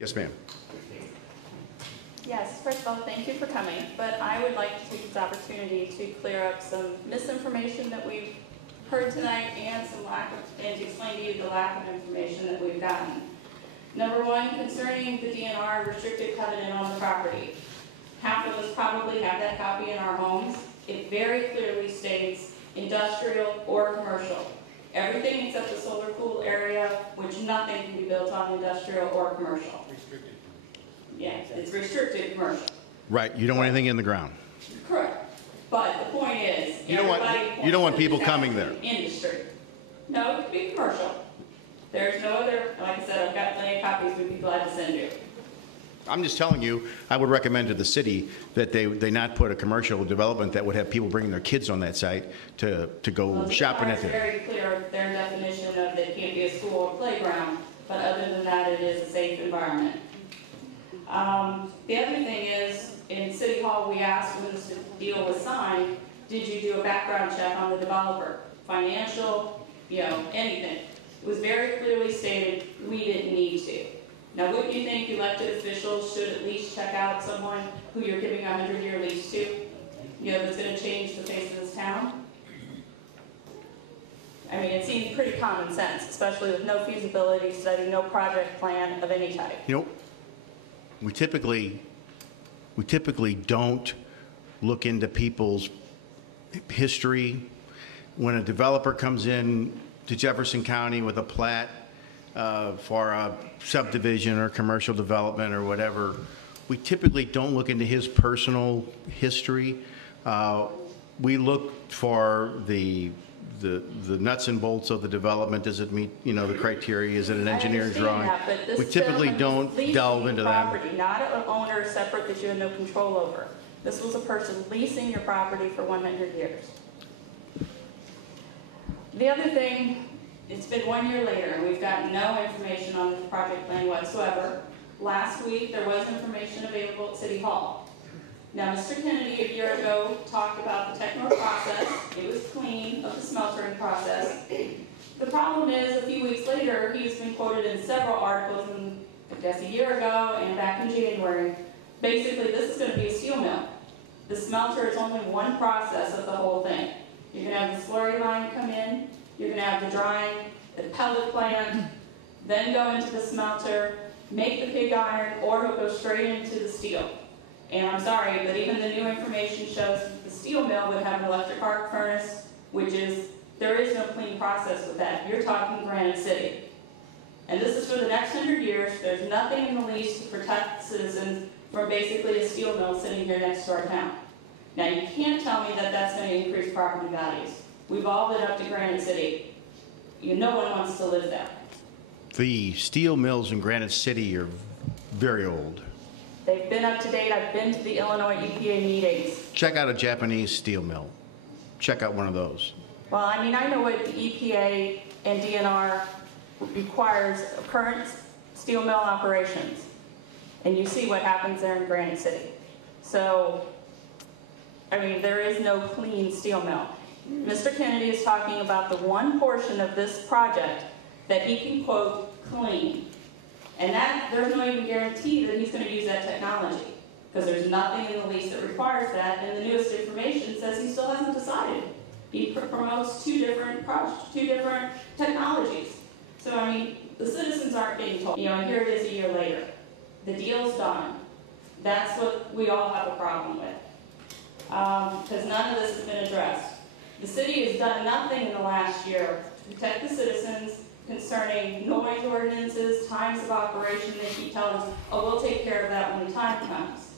Yes, ma'am. Yes, first of all, thank you for coming, but I would like to take this opportunity to clear up some misinformation that we've heard tonight and to explain to you the lack of information that we've gotten. Number one, concerning the DNR restricted covenant on the property. Half of us probably have that copy in our homes. It very clearly states industrial or commercial. Everything except the solar pool area, which nothing can be built on industrial or commercial. Restricted. Yes, it's restricted commercial. Right. You don't want anything in the ground. Correct. But the point is, you don't want people coming there. Industry. No, it could be commercial. There's no other, like I said, I've got plenty of copies we'd be glad to send you. I'm just telling you, I would recommend to the city that they not put a commercial development that would have people bringing their kids on that site to go shopping at there. Very clear their definition of it can't be a school or playground, but other than that, it is a safe environment. The other thing is, in City Hall, we asked when this deal was signed, did you do a background check on the developer? Financial, anything. It was very clearly stated we didn't need to. Now, wouldn't you think elected officials should at least check out someone who you're giving a 100-year lease to, that's going to change the face of this town? I mean, it seems pretty common sense, especially with no feasibility study, no project plan of any type. We typically don't look into people's history. When a developer comes in to Jefferson County with a plat for a subdivision or commercial development or whatever, we typically don't look into his personal history. We look for the nuts and bolts of the development. Does it meet, the criteria? Is it an engineering drawing? We typically don't delve into that. Property, not an owner separate that you have no control over. This was a person leasing your property for 100 years. The other thing, it's been 1 year later, and we've got no information on this project plan whatsoever. Last week, there was information available at City Hall. Now, Mr. Kennedy, a year ago, talked about the Technor process. It was clean of the smeltering process. The problem is, a few weeks later, he's been quoted in several articles, I guess a year ago and back in January. Basically, this is going to be a steel mill. The smelter is only one process of the whole thing. You're going to have the slurry line come in, you're going to have the drying, the pellet plant, then go into the smelter, make the pig iron, or it'll go straight into the steel. And I'm sorry, but even the new information shows that the steel mill would have an electric arc furnace, there is no clean process with that. You're talking Granite City. And this is for the next 100 years. There's nothing in the lease to protect citizens from basically a steel mill sitting here next to our town. Now, you can't tell me that that's going to increase property values. We've all been up to Granite City. No one wants to live there. The steel mills in Granite City are very old. They've been up to date. I've been to the Illinois EPA meetings. Check out a Japanese steel mill. Check out one of those. Well, I mean, I know what the EPA and DNR requires of current steel mill operations. And you see what happens there in Granite City. So, I mean, there is no clean steel mill. Mr. Kennedy is talking about the one portion of this project that he can quote clean. And that, there's no even guarantee that he's going to use that technology, because there's nothing in the lease that requires that, and the newest information says he still hasn't decided. He promotes two different technologies. So, I mean, the citizens aren't being told. And here it is a year later. The deal's done. That's what we all have a problem with, because none of this has been addressed. The city has done nothing in the last year to protect the citizens concerning noise ordinances, times of operation. They keep telling us, oh, we'll take care of that when the time comes.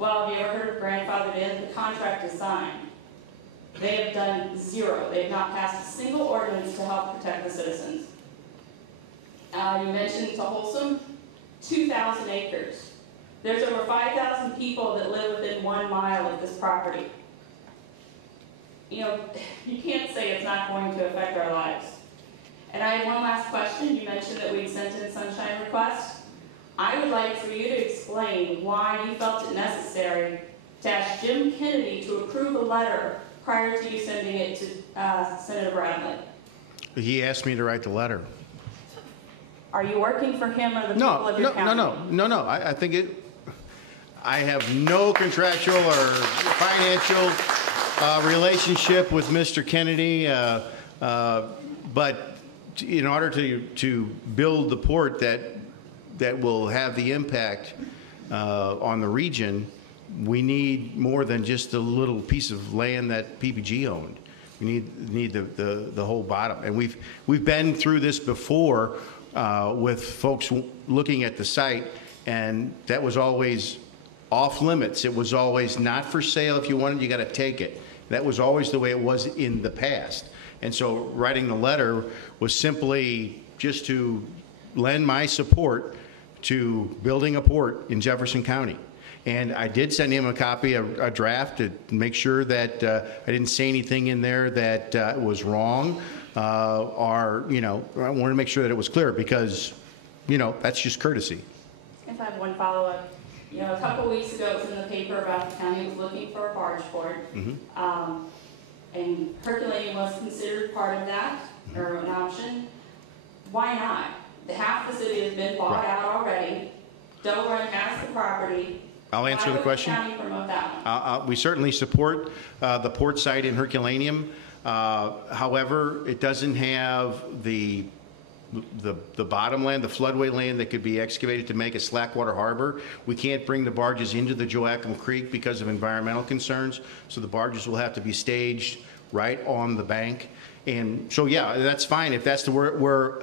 Well, have you ever heard of grandfathered in? The contract is signed. They have done zero. They have not passed a single ordinance to help protect the citizens. You mentioned to Wholesome, 2,000 acres. There's over 5,000 people that live within 1 mile of this property. You can't say it's not going to affect our lives. And I have one last question. You mentioned that we'd sent in sunshine requests. I would like for you to explain why you felt it necessary to ask Jim Kennedy to approve a letter prior to you sending it to Senator Bradley. He asked me to write the letter. Are you working for him or the people No, of your county? no. I think I have no contractual or financial relationship with Mr. Kennedy, but in order to build the port that will have the impact on the region, we need more than just a little piece of land that PPG owned. We need the whole bottom, and we've been through this before with folks looking at the site, and that was always off limits. It was always not for sale. If you wanted, you got to take it. That was always the way it was in the past. And so writing the letter was simply just to lend my support to building a port in Jefferson County. And I did send him a copy, a draft, to make sure that I didn't say anything in there that was wrong, or, I wanted to make sure that it was clear because, that's just courtesy. If I have one follow-up. A couple of weeks ago, it was in the paper about the county was looking for a barge port. And Herculaneum was considered part of that, or an option. Why not? Half the city has been bought out already. Don't run past the property. I'll answer the question. Why would the county promote that one? We certainly support the port site in Herculaneum. However, it doesn't have the bottom land, the floodway land that could be excavated to make a slackwater harbor. We can't bring the barges into the Joachim Creek because of environmental concerns, so the barges will have to be staged right on the bank. And so, yeah, that's fine. If that's where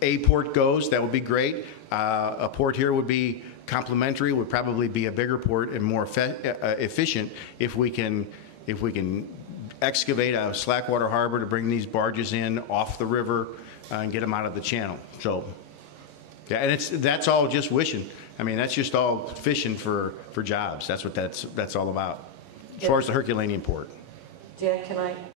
a port goes, that would be great. A port here would be complementary, would probably be a bigger port and more efficient if we can excavate a slackwater harbor to bring these barges in off the river and get them out of the channel. So, yeah, and that's all just wishing. I mean, that's just all fishing for jobs. That's what that's all about. As far as the Herculaneum port. Jack, can I